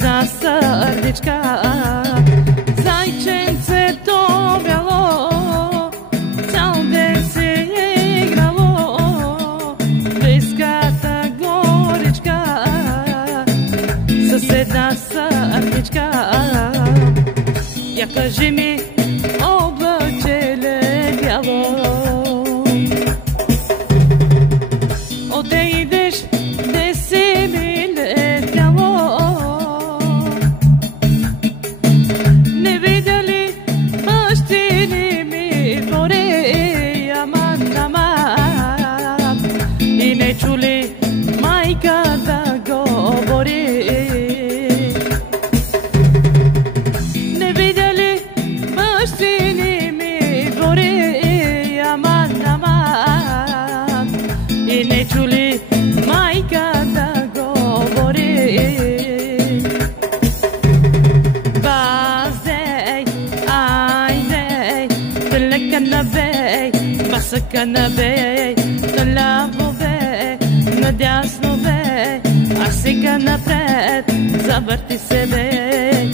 jedna srdička, zajčence to bjelo, calde se je igralo, bliskata gorička, sosedna srdička. Ja kaži mi oblačele bjelo, ode ideš gde si mi letjelo, ne vidjeli maštini mi bore, aman aman, i ne čuli majka da govori. Ne vidjeli maštini mi bore, aman aman, i ne čuli majka da govori. Bazdej, ajdej, tyle kanabej, masa kanabej, na lavo bej, na djasno bej, a сега напред, завърти се бей.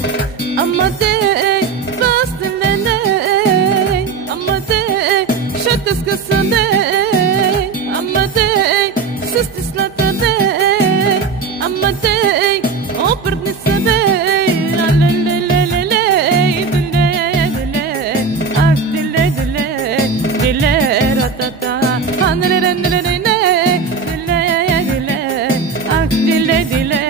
Ама дей, бастелелей, ама дей, ще те скъса дей, ама дей, се стисната дей, ама дей, обърни се бей, алелелелелей, деле, ах деле, ратата, анеренеренереней, деле, ах деле.